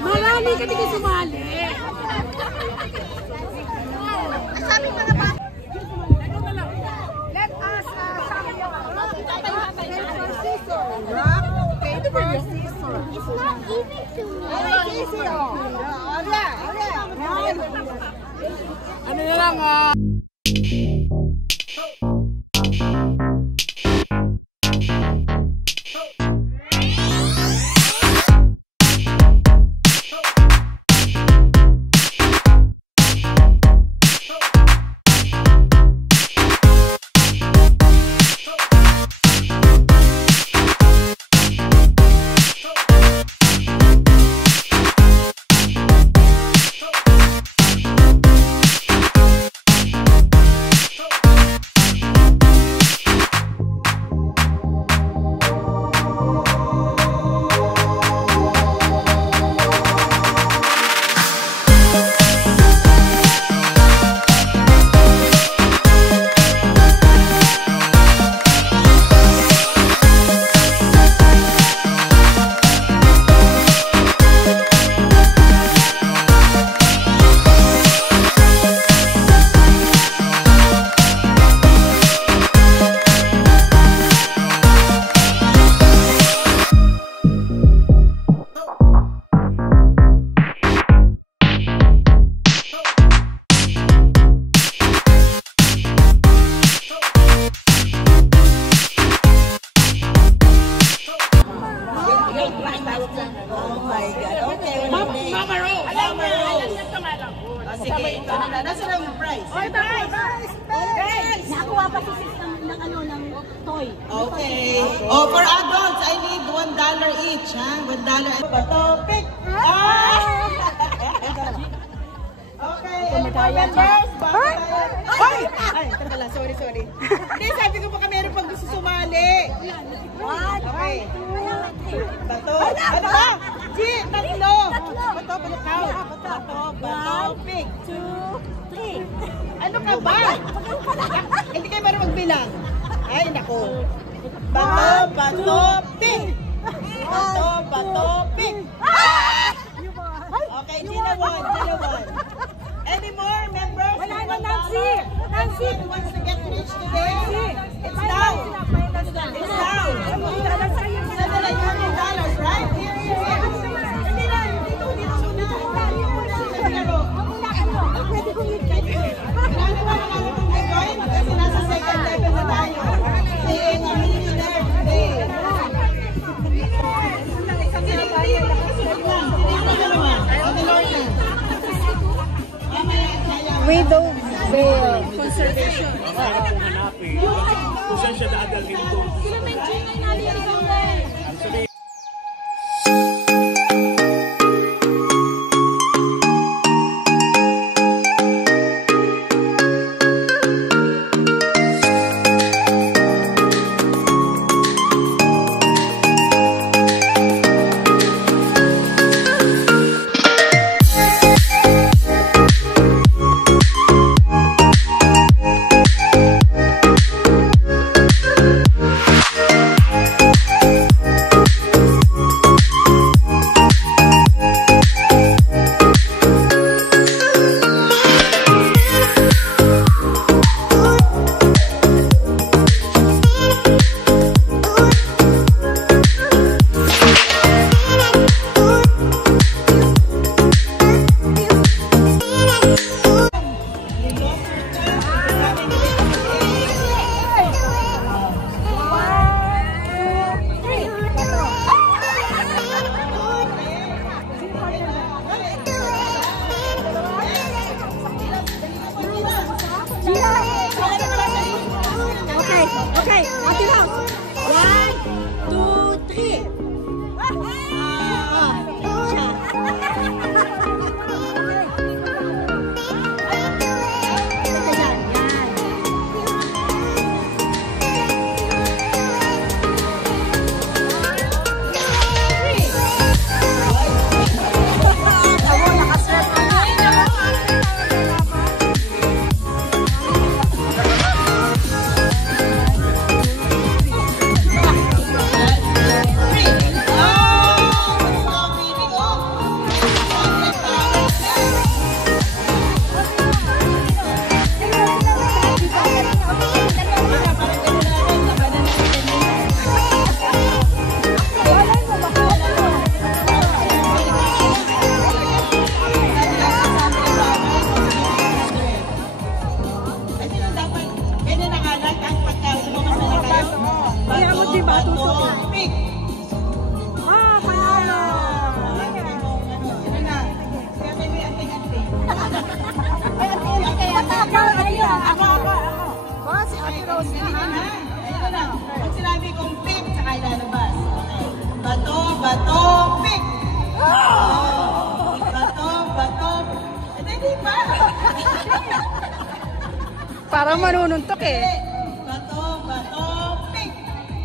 Marami ka din sumali. Sabi mga bata. Let us Rock, paper, scissors. It's not easy to me. Easy. ano na lang Oh my God. Okay. Mama Rose. Mama Rose. Sige, ito na. Nasaan ang prize? Guys! Nakuha pa si sis ng ano, ng toy. Okay. Oh, for adults, I need $1 each, ha? $1. Topic. Okay. And for members, Ay! Ay, teka lang. Sorry. Hindi, sabi ko baka meron pang gusto sumali. Okay. Bato. Ano ba? G, tatlo. Bato, pig. 2, 3. Ano ka ba? Hindi kayo marunong magbilang. Ay, nako. Bato, pig. Bato, pig. Okay, Gina won. Any more members? Wala na, Nancy. Who wants to get rich today? It's now. It's now. $700, right? Here. Hindi na. Dito muna. Pwede kong i-join. Wala pong i-join kasi nasa second level na tayo. Saying a millionaire today. Widow Veil Conservation. Para pong hanapin kung saan siya dadalhin doon. Okay, Ate Rose. 1, 2, 3. Parang manununtok eh. Bato, pink.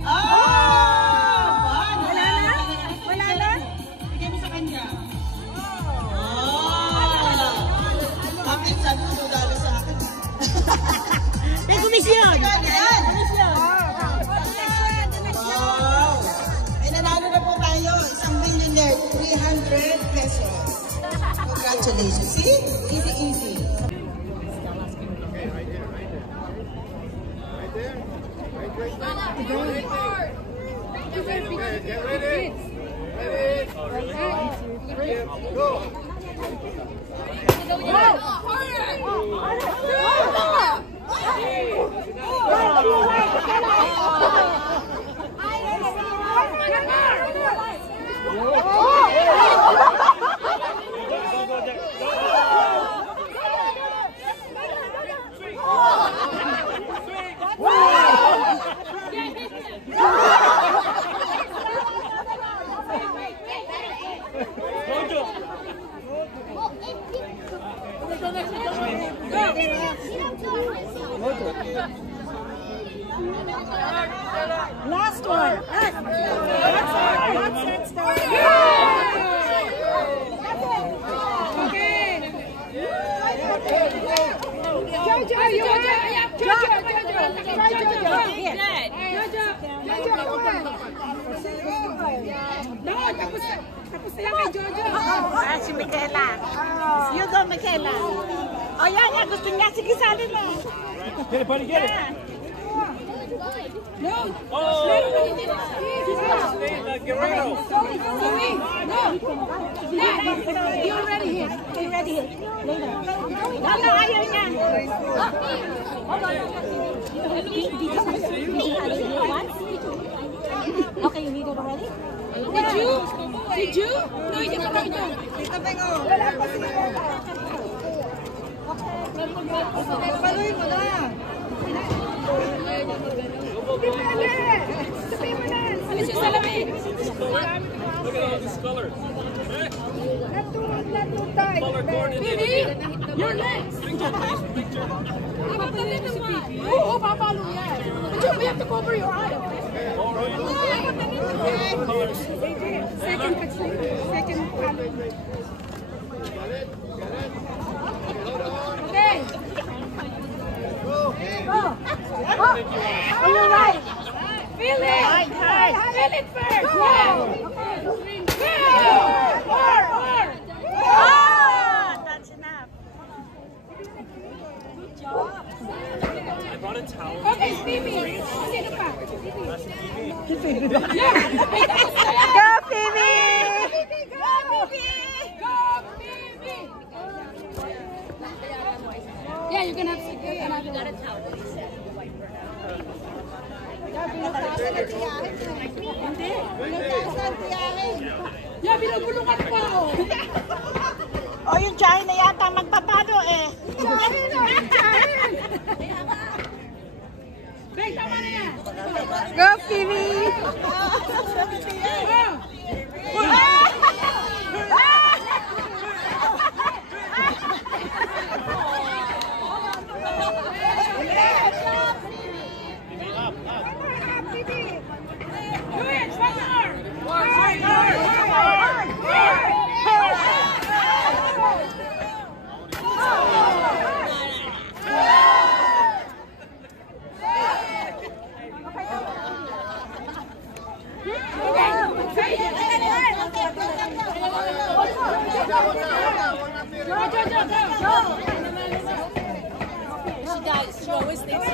Ah! Wala na? Wala na? Bigay mo sa kanya. Bakit sabi mo sundalo sa akin? May komisyon! Yan! Wow! Ay, nanalo na po tayo. Isang millionaire. 300 pesos. Congratulations. See? Easy, easy. Get ready. Go. Last one. One set start. Si Michaela. You go, Michaela. Oh, yan. Gusto niya. Sige, sali mo. Get it, buddy, get it. No. Oh! Guerrero. You already hit. You already hit. Later. Wala, ayaw niya. Okay, you hit it already? Did you? No, you didn't. Wala pa sila. Paluin mo na. Alis yung salamin. Look at all these colors. Color coordinated. Baby, you're next. Picture, please. Picture. Oo, papalo yan. But we have to cover your eye. Colors. Second color. Okay. Oh, you're right. Feel it. Feel it first. Go. That's enough. I brought a towel. Okay, Phoebe. Sino pa? Go, Phoebe! Go, Phoebe. Yeah, you're gonna have to get another towel. Yeah, binubulungan pa ako. Oh, yung Chahin na yata magpapalo eh. Bek, tama na yan. Go, Phoebe! She does. She always thinks so.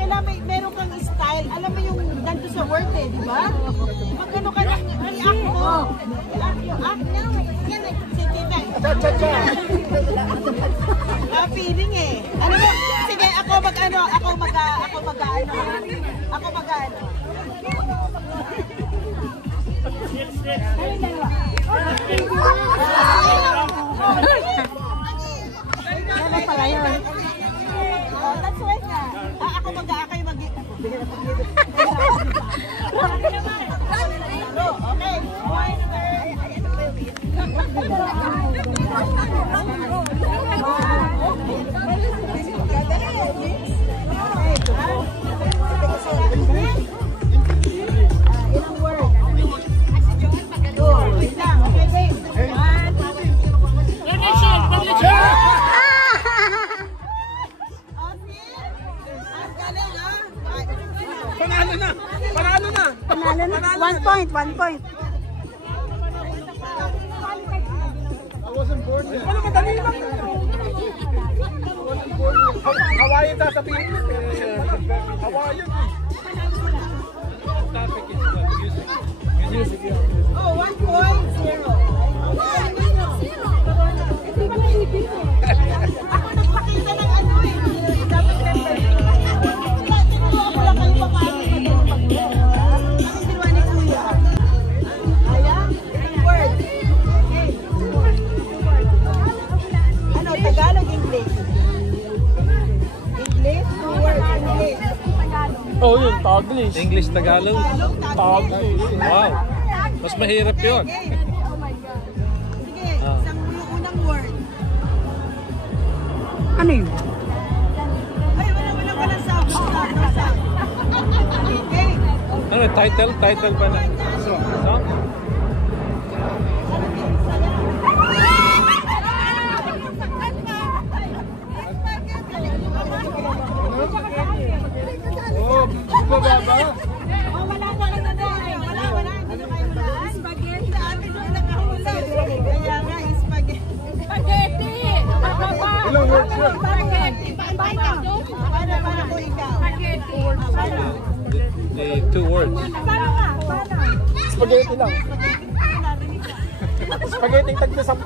kailangan meron kang style. Alam mo yung ganito sa word eh, di ba? Magkano ka lang, i-act mo. I-act na. Sige, feeling eh. Ano mo? Sige, ako mag-ano. Ano pala yun? Oh, that's right na. Ako mag-aakay Okay. Ilang word? Wait lang. Okay, wait. Panalo na! Panalo na! Panalo na. 1 point, 1 point. Ano madali lang? Hawaiian sasabihin mo. Hawaiian. Topic is music. Music. Oh, 1.0. Ako nagpakita ng ano eh. Dapat member. Tinuruan ko lang kayo pa paano magaling mag-word. Ang ginawa ni Kuya. Ayan, ilang word. Okay. Ano, Tagalog, English? English? 2 words, English. Oh, yun. Taglish. English, Tagalog. Taglish. Wow. Mas mahirap yun. Okay. Sige, yung unang word. Ano yun? Ay, wala sound. No sound. Okay. Ano, title? Title ba na? Song? Oh, bababa. Oh, wala. Hindi kayo hulaan. Spaghetti. Dati doon nakahula. Kaya nga, spaghetti. Spaghetti! Ilang words yun? Spaghetti! Paano po ikaw? Spaghetti! The 2 words. Spaghetti lang. Spaghetti tag na 10.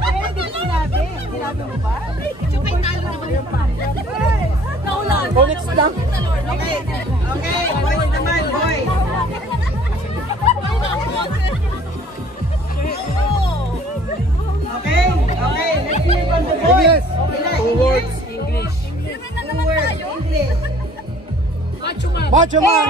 Ay, hindi ko sinabi. Sinabi mo ba? Onyx lang. Okay. Okay, boys naman, boys. Okay, let's hear from the boys. Yes. Okay na, 2 words. English. 2 words, English. Macho Man!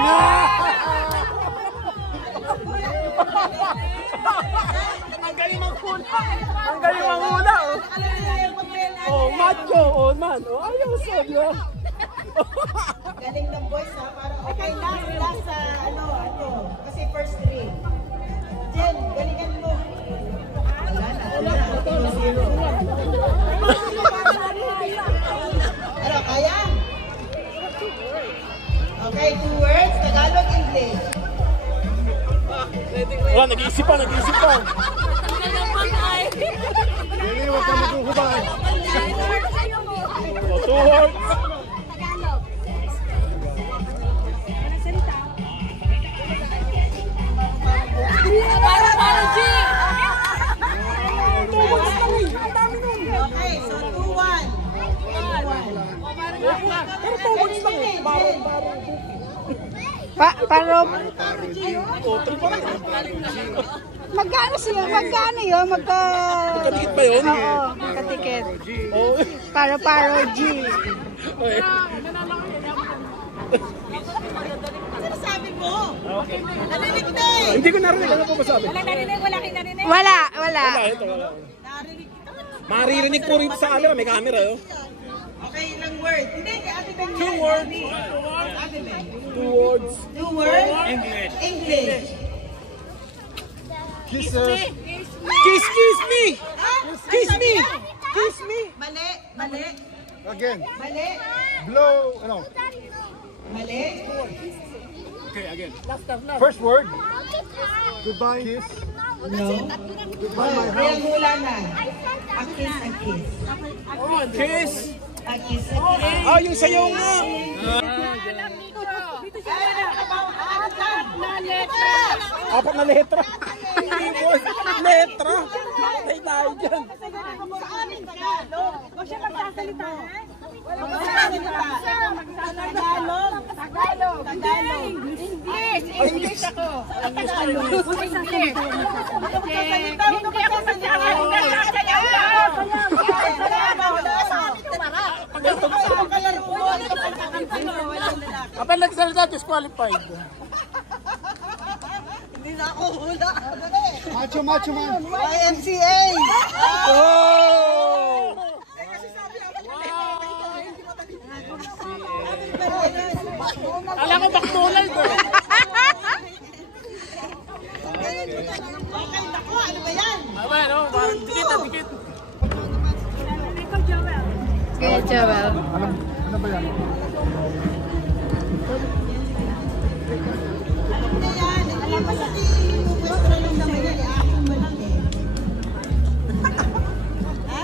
Ang galing manghula! Ang galing manghula! Alam nila yung papel na. Oh, macho! Oh, man! Oh, ayaw sabi ah. Galing ng boys ha. Parang okay, last sa ano. Kasi first 3. Jen, galingan mo. Wala na. Ano, kaya? Okay, 2 words. Tagalog, English. Wala, nag-iisip pa. Hindi, huwag ka magkukubahan. 2 words. Okay, so 2-1. Pero 2 words lang eh. Magkano siya? Magkano yun? Magkatikit ba yun? Oo, magkatikit. Oh. Paro G. Ano sabi mo? Narinig na eh. Hindi ko narinig. Ano po masabi? Wala. Ito, wala. Narinig kita. Maririnig po rito sa camera. May camera yun. Okay, ilang word? Hindi, Ate Ben. 2 words. Ate Ben. 2 words. 2 words? English. English. Kisses. Kiss me! Kiss me! Kiss me. Mali. Again. Mali. Blow. Ano? Mali. Okay, again. First word. Goodbye. Kiss. No. Goodbye, my Kaya house. mula na. A kiss, a kiss. Kiss! Oh, yung sayaw nga. Apat na letra. Letra. Patay tayo dyan. Huwag siya magsasalita, ha? Tagalog. English ako. Huwag magsasalita. Huwag magsasalita. Kapag nagsalita, disqualified. Hindi na ako hula. Macho, macho man. YMCA. Oh! Alam ko McDonald's eh. Okay, naku, ano ba yan? Aba, no? Parang dikit. Kaya Joel. Ano ba yan? Alam na yan. Alam mo sa pwesto lang naman yan. Akin mo lang eh. Ha?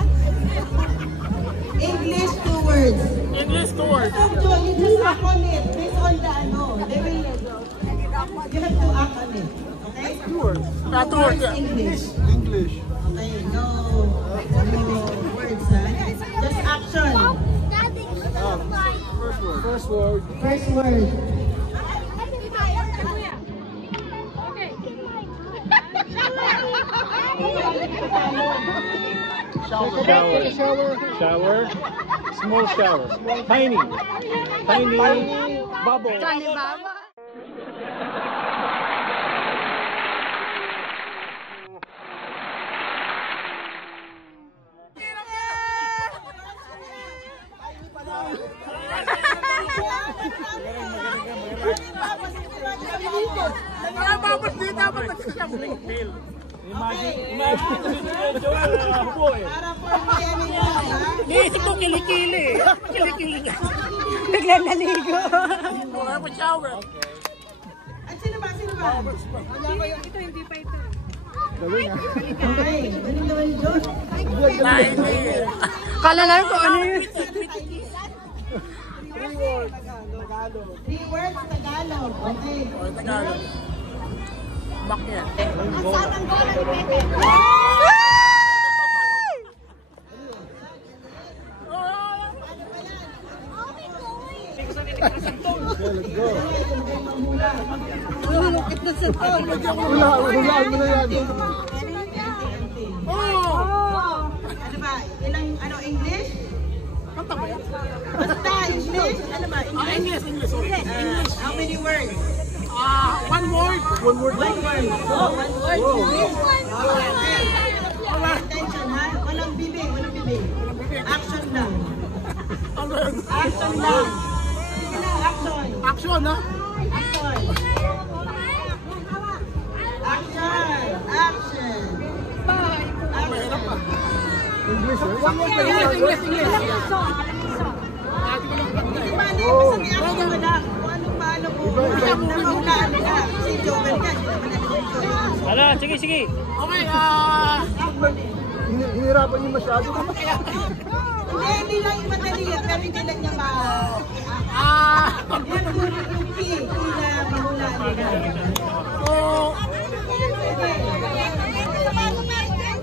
English 2 words. English to word. So, you just act on it. Based on the ano. They will, you have to act on it. Okay? Two words. English. English. Okay, no words, ha? Just action. First word. First word. Shower. Shower. Small shower. Tiny bubble. Johnny Baba. Dapat di dapat nagsasabi. Imagine Joel, hubo eh. Para for Miami na, ha? Naisip ko kilikili. Kilikili niya. Biglang naligo. Wala pa shower. At sino ba? Ito, hindi pa ito. Galing ah. Ay, galing naman yun. Kala lang kung ano yun. 3 words, Tagalog. Okay. Tagalog. Back yan. Let's go. Hulaan mo na yan. Ano ba? Ilang, English? Basta English? Ano ba? English? English. How many words? One word. One word. Oh, 1 word. English? Okay. Attention, ha? Walang bibig. Action lang. Action lang. Sige na, action. Action, ha? Action. English eh? English. Hindi ba na yung sabi action mo lang? Kung anong paano mo. Nakahulaan ka. Si Joel ka. Hindi naman natin Hala, sige. Okay, Hinirapan niyo masyado. Hindi lang yung madali yan, pero hindi lang niya ma... Yan yung key na mahulaan nila.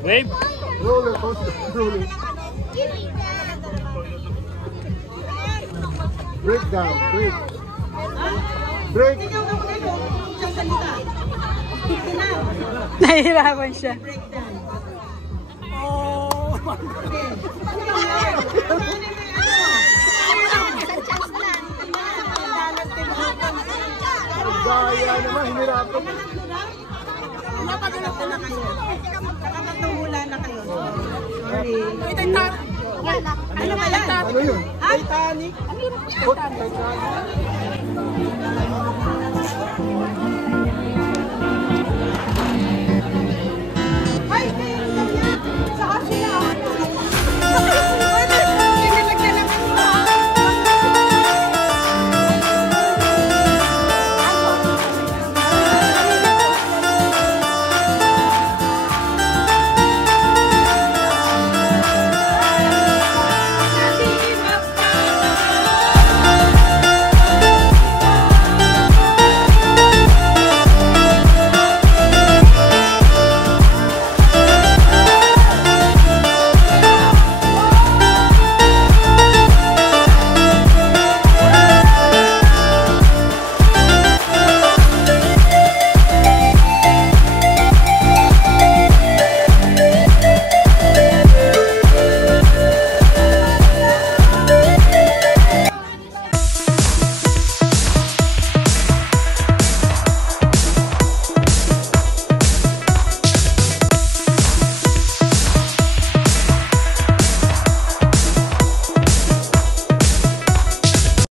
Wave. Roller coaster. Roller. Breakdown. Break. Tingnan mo muna yung siyang salita. Sige na. Nahihirapan siya. Breakdown. Oh. Okay. Paano yung Gaya naman, hinirapan mo. Nakakatawa na kayo. Nakakatawala na kayo. Sorry. Ano ba yan? Ano yun? Titanic. Titanic.